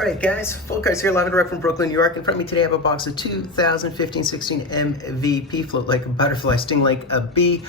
Alright guys, Full Cards here, live and direct from Brooklyn, New York. In front of me today I have a box of 2015-16 MVP, float like a butterfly, sting like a bee,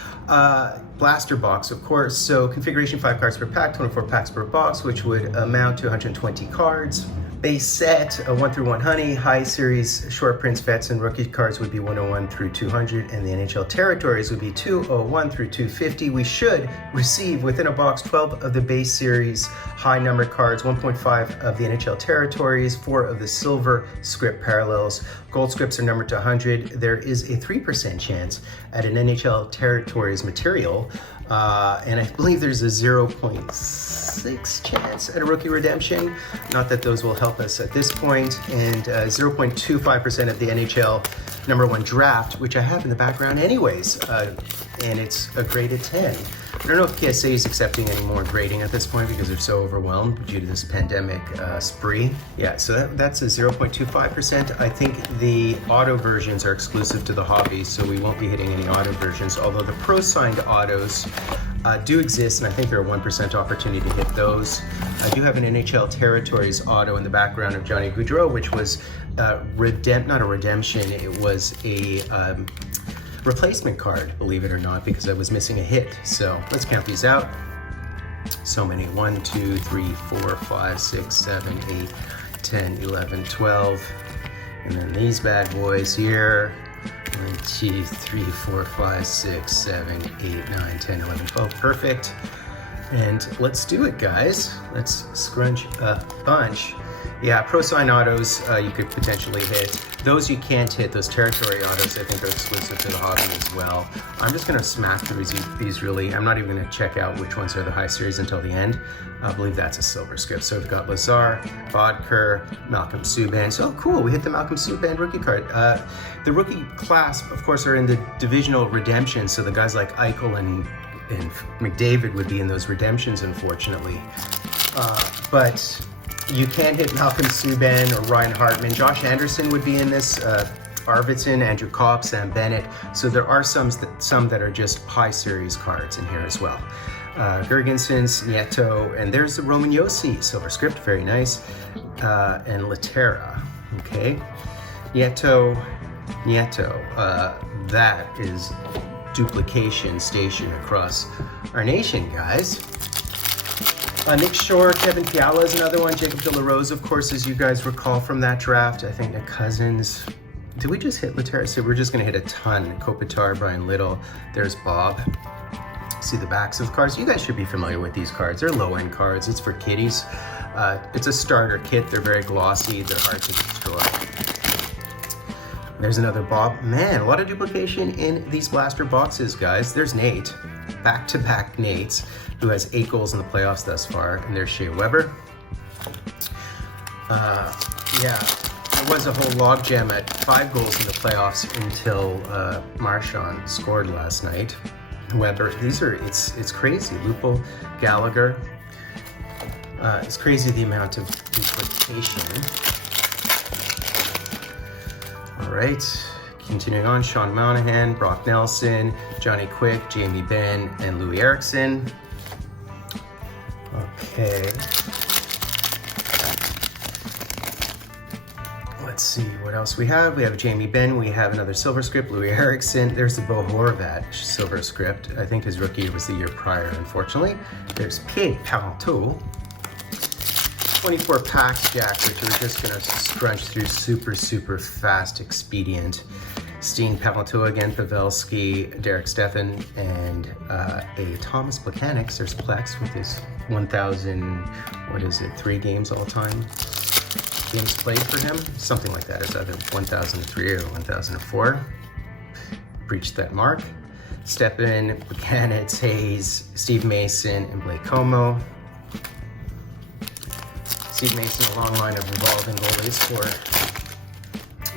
blaster box of course. So configuration 5 cards per pack, 24 packs per box, which would amount to 120 cards. Base set, 1 through 100, high series, short prints, vets, and rookie cards would be 101 through 200, and the NHL Territories would be 201 through 250. We should receive within a box 12 of the base series high numbered cards, 1.5 of the NHL Territories, 4 of the silver script parallels. Gold scripts are numbered to 100. There is a 3% chance at an NHL Territories material, and I believe there's a 0.6 chance at a rookie redemption. Not that those will help us at this point, and 0.25% of the NHL #1 draft, which I have in the background anyways, and it's a graded 10. I don't know if PSA is accepting any more grading at this point because they're so overwhelmed due to this pandemic spree. Yeah, so that's a 0.25%. I think the auto versions are exclusive to the hobby, so we won't be hitting any auto versions, although the pro-signed autos do exist, and I think there are 1% opportunity to hit those. I do have an NHL Territories auto in the background of Johnny Gaudreau, which was not a redemption, it was a replacement card, believe it or not, because I was missing a hit. So let's count these out. So many, 1, 2, 3, 4, 5, 6, 7, 8, 10, 11, 12. And then these bad boys here. 1, 2, 3, 4, 5, 6, 7, 8, 9, 10, 11, 12. Perfect. And let's do it, guys. Let's scrunch a bunch. Yeah, ProSign autos you could potentially hit. Those you can't hit, those territory autos, I think are exclusive to the hobby as well. I'm just gonna smash through these really. I'm not even gonna check out which ones are the high series until the end. I believe that's a silver script. So we've got Lazar, Vodker, Malcolm Subban. So cool, we hit the Malcolm Subban rookie card. The rookie class, of course, are in the divisional redemption. So the guys like Eichel and McDAVID would be in those redemptions, unfortunately. But you can't hit Malcolm Subban or Ryan Hartman. Josh Anderson would be in this, Arvidsson, Andrew Copp, Sam Bennett. So there are some that are just high series cards in here as well. Gergensons, Nieto, and there's the Roman Josi, silver script, very nice. And Laterra, okay. Nieto, that is duplication station across our nation, guys. Nick Shore, Kevin Fiala is another one. Jacob De La Rose, of course, as you guys recall from that draft. I think Nick Cousins. Did we just hit Laterra? So we're just going to hit a ton. Kopitar, Brian Little. There's Bob. See the backs of the cards. You guys should be familiar with these cards. They're low-end cards. It's for kiddies. It's a starter kit. They're very glossy. They're hard to destroy. There's another Bob. Man, a lot of duplication in these blaster boxes, guys. There's Nate. Back-to-back Nates, who has 8 goals in the playoffs thus far. And there's Shea Weber. Yeah, there was a whole logjam at 5 goals in the playoffs until Marchand scored last night. Weber, it's crazy. Lupo, Gallagher. It's crazy the amount of duplication. All right. Continuing on, Sean Monahan, Brock Nelson, Johnny Quick, Jamie Benn, and Louis Eriksson. Okay. Let's see what else we have. We have Jamie Benn. We have another silver script, Louis Eriksson. There's the Bo Horvat silver script. I think his rookie was the year prior, unfortunately. There's Pierre Parenteau. 24 packs, Jack, which we're just going to scrunch through super fast, expedient. Steen, Parenteau again, Pavelski, Derek Steffen, and a Thomas Plekanec. There's Plex with his 3 games all time. Games played for him, something like that. It's either 1003 or 1004. Breached that mark. Steppen, Plekanec, Hayes, Steve Mason, and Blake Como. Steve Mason, a long line of revolving goalies for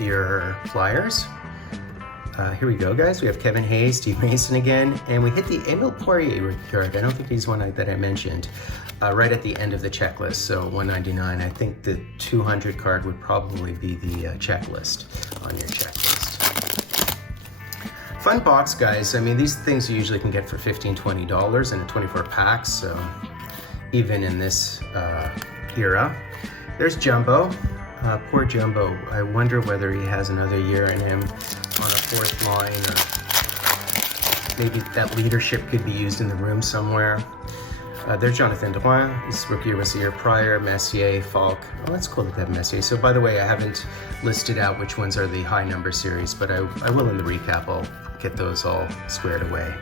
your Flyers. Here we go, guys. We have Kevin Hayes, Steve Mason again, and we hit the Emile Poirier rookie card. I don't think he's one that I mentioned. Right at the end of the checklist, so 199. I think the 200 card would probably be the checklist on your checklist. Fun box, guys. I mean, these things you usually can get for $15, $20 in a 24 packs, so even in this era. There's Jumbo. Poor Jumbo. I wonder whether he has another year in him on a fourth line, or maybe that leadership could be used in the room somewhere. There's Jonathan Drouin. His rookie year was the year prior. Messier, Falk. Oh, that's cool that they have Messier. So by the way, I haven't listed out which ones are the high number series, but I will in the recap. I'll get those all squared away.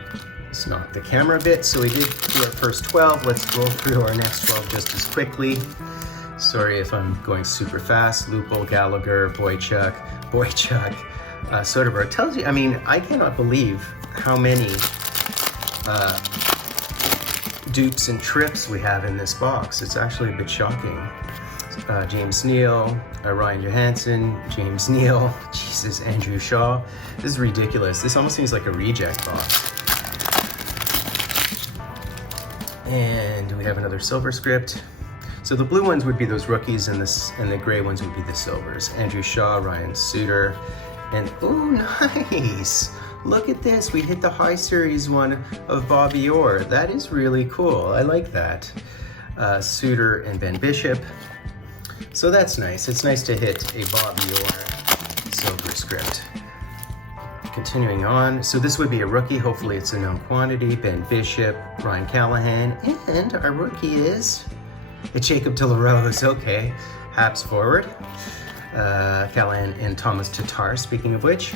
Let's knock the camera a bit. So we did do our first 12. Let's roll through our next 12 just as quickly. Sorry if I'm going super fast. Lupul, Gallagher, Boychuk, Soderberg. Tells you, I mean, I cannot believe how many dupes and trips we have in this box. It's actually a bit shocking. James Neal, Ryan Johansson, James Neal, Jesus, Andrew Shaw. This is ridiculous. This almost seems like a reject box. And we have another silver script. So the blue ones would be those rookies, and the gray ones would be the silvers. Andrew Shaw, Ryan Suter, and oh, nice! Look at this, we hit the high series one of Bobby Orr. That is really cool, I like that. Suter and Ben Bishop. So that's nice, it's nice to hit a Bobby Orr silver script. Continuing on, so this would be a rookie, hopefully it's a known quantity. Ben Bishop, Ryan Callahan, and our rookie is Jacob de la Rose, okay. Habs forward, Callahan and Thomas Tatar, speaking of which.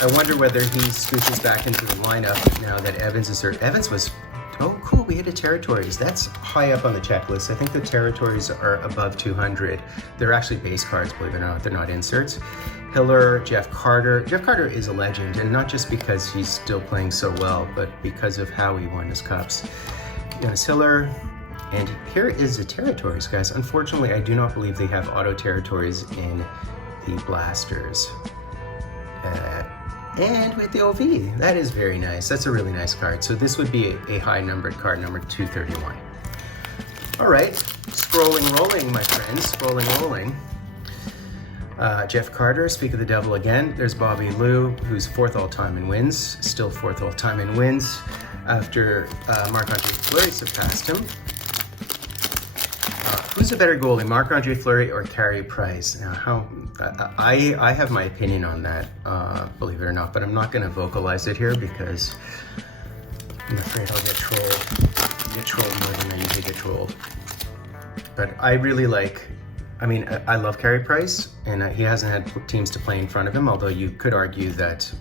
I wonder whether he scooches back into the lineup now that Evans is there. Evans was, oh cool, we hit a Territories. That's high up on the checklist. I think the Territories are above 200. They're actually base cards, believe it or not. They're not inserts. Hiller, Jeff Carter. Jeff Carter is a legend, and not just because he's still playing so well, but because of how he won his cups. Jonas Hiller, and here is the Territories, guys. Unfortunately, I do not believe they have auto Territories in the Blasters. And with the OV, that is very nice. That's a really nice card. So this would be a high numbered card, number 231. All right, scrolling, rolling, my friends, scrolling, rolling. Jeff Carter, speak of the devil again. There's Bobby Lou, who's fourth all-time in wins, still fourth all-time in wins after Marc-Andre Fleury surpassed him. Who's a better goalie, Marc-Andre Fleury or Carey Price? Now, I have my opinion on that, believe it or not, but I'm not going to vocalize it here because I'm afraid I'll get trolled. Get trolled more than I usually get trolled. But I really like, I mean, I love Carey Price, and he hasn't had teams to play in front of him, although you could argue that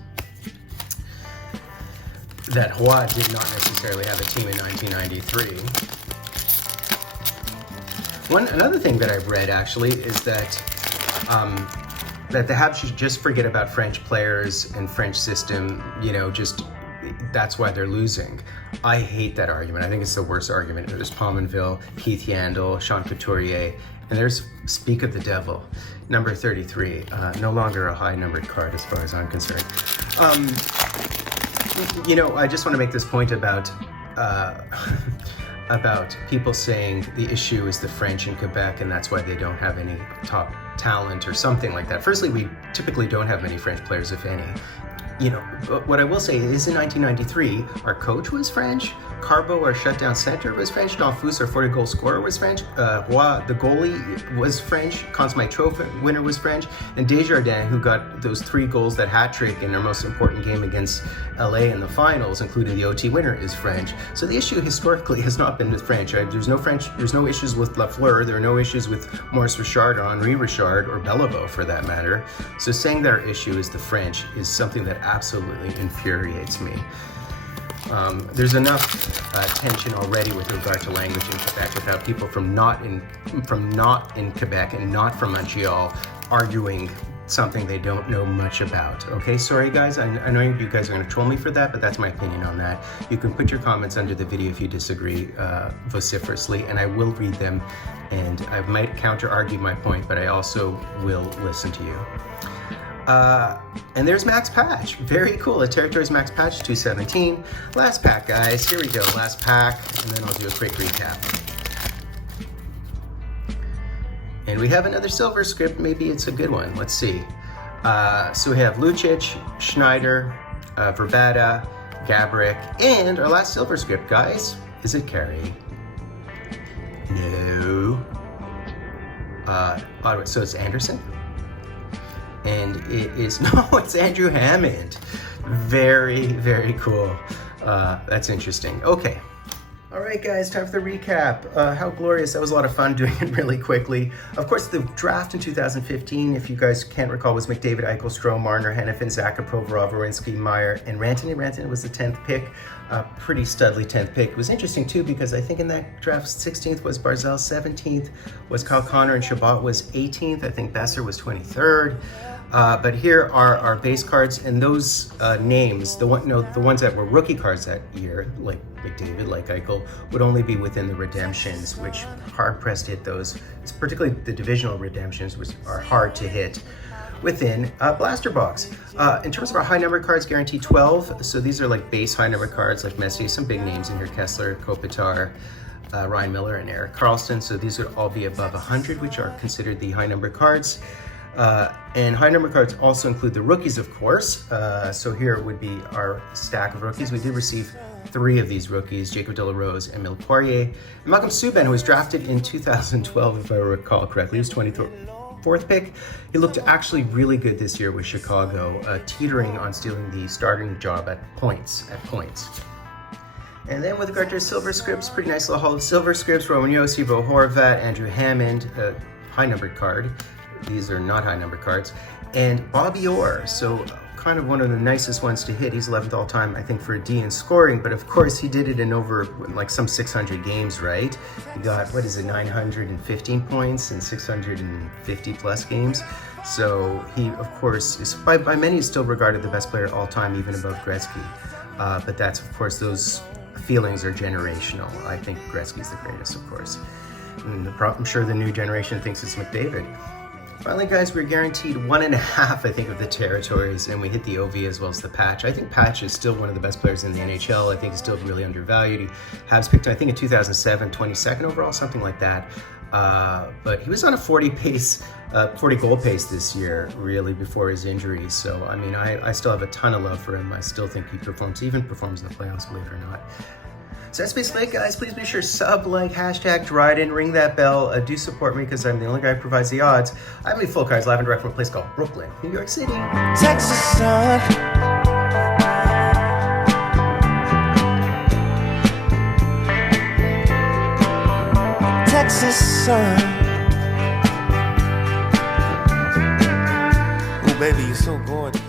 Roy did not necessarily have a team in 1993. Another thing that I've read actually is that that the Habs should just forget about French players and French system, you know, just that's why they're losing. I hate that argument. I think it's the worst argument. There's Pominville, Keith Yandel, Sean Couturier, and there's Speak of the Devil, number 33. No longer a high numbered card as far as I'm concerned. You know, I just want to make this point about people saying the issue is the French in Quebec and that's why they don't have any top talent or something like that. Firstly, we typically don't have many French players, if any. You know, what I will say is in 1993, our coach was French, Carbo, our shutdown center, was French, Danfus, our 40-goal scorer, was French, Roy, the goalie, was French, Consummate Trophy winner was French, and Desjardins, who got those 3 goals, that hat trick in their most important game against LA in the finals, including the OT winner, is French. So the issue historically has not been with French. There's no issues with Lafleur, there are no issues with Maurice Richard or Henri Richard or Bibeau for that matter. So saying that our issue is the French is something that absolutely infuriates me. There's enough tension already with regard to language in Quebec without people from not in Quebec and not from Montreal arguing something they don't know much about. Okay, sorry guys, I know you guys are going to troll me for that, but that's my opinion on that. You can put your comments under the video if you disagree vociferously, and I will read them, and I might counter-argue my point, but I also will listen to you. And there's Max Patch. Very cool. A Territories Max Patch 217. Last pack, guys. Here we go. Last pack, and then I'll do a quick recap. And we have another silver script. Maybe it's a good one. Let's see. So we have Lucic, Schneider, Verbata, Gabrick, and our last silver script, guys. Is it Carey? No. Ottawa. So it's Anderson. And it is, no, it's Andrew Hammond. Very, very cool. That's interesting. Okay. All right, guys, time for the recap. How glorious. That was a lot of fun doing it really quickly. Of course, the draft in 2015, if you guys can't recall, was McDavid, Eichel, Strome, Marner, Hannafin, Zacha, Provorov, Werenski, Meyer, and Rantanen. Rantanen was the 10th pick. Pretty studly 10th pick. It was interesting, too, because I think in that draft, 16th was Barzal, 17th was Kyle Connor, and Shabbat was 18th. I think Besser was 23rd. But here are our base cards, and those names, the ones that were rookie cards that year, like McDavid, like Eichel, would only be within the redemptions, which hard-pressed to hit those. It's particularly the divisional redemptions, which are hard to hit within Blaster Box. In terms of our high number cards, guaranteed 12. So these are like base high number cards, like Messi, some big names in here, Kessler, Kopitar, Ryan Miller, and Eric Carlson. So these would all be above 100, which are considered the high number cards. And high number cards also include the rookies, of course. So here would be our stack of rookies. We did receive 3 of these rookies, Jacob de la Rose, Emile Poirier, and Malcolm Subban, who was drafted in 2012, if I recall correctly. He was 24th pick. He looked actually really good this year with Chicago, teetering on stealing the starting job at points. And then with regard to silver scripts, pretty nice little haul of silver scripts, Roman Josi, Bo Horvat, Andrew Hammond, high numbered card. These are not high number cards. And Bobby Orr, so kind of one of the nicest ones to hit. He's 11th all time, I think, for a D in scoring, but of course he did it in over like some 600 games, right? He got, 915 points in 650 plus games. So he, of course, is by many is still regarded the best player all time, even above Gretzky. But that's, of course, those feelings are generational. I think Gretzky's the greatest, of course. And I'm sure the new generation thinks it's McDavid. Finally, guys, we're guaranteed 1.5, I think, of the territories, and we hit the OV as well as the patch. I think Patch is still one of the best players in the NHL. I think he's still really undervalued. He has picked, I think, in 2007, 22nd overall, something like that. But he was on a 40 goal pace this year, really, before his injury. So, I mean, I still have a ton of love for him. I still think he even performs in the playoffs, believe it or not. So that's basically it, guys. Please be sure sub, like, hashtag Dryden, ring that bell. Do support me because I'm the only guy who provides the odds. I have any full cards live and direct from a place called Brooklyn, New York City. Texas sun. Texas sun. Oh, baby, you're so gorgeous.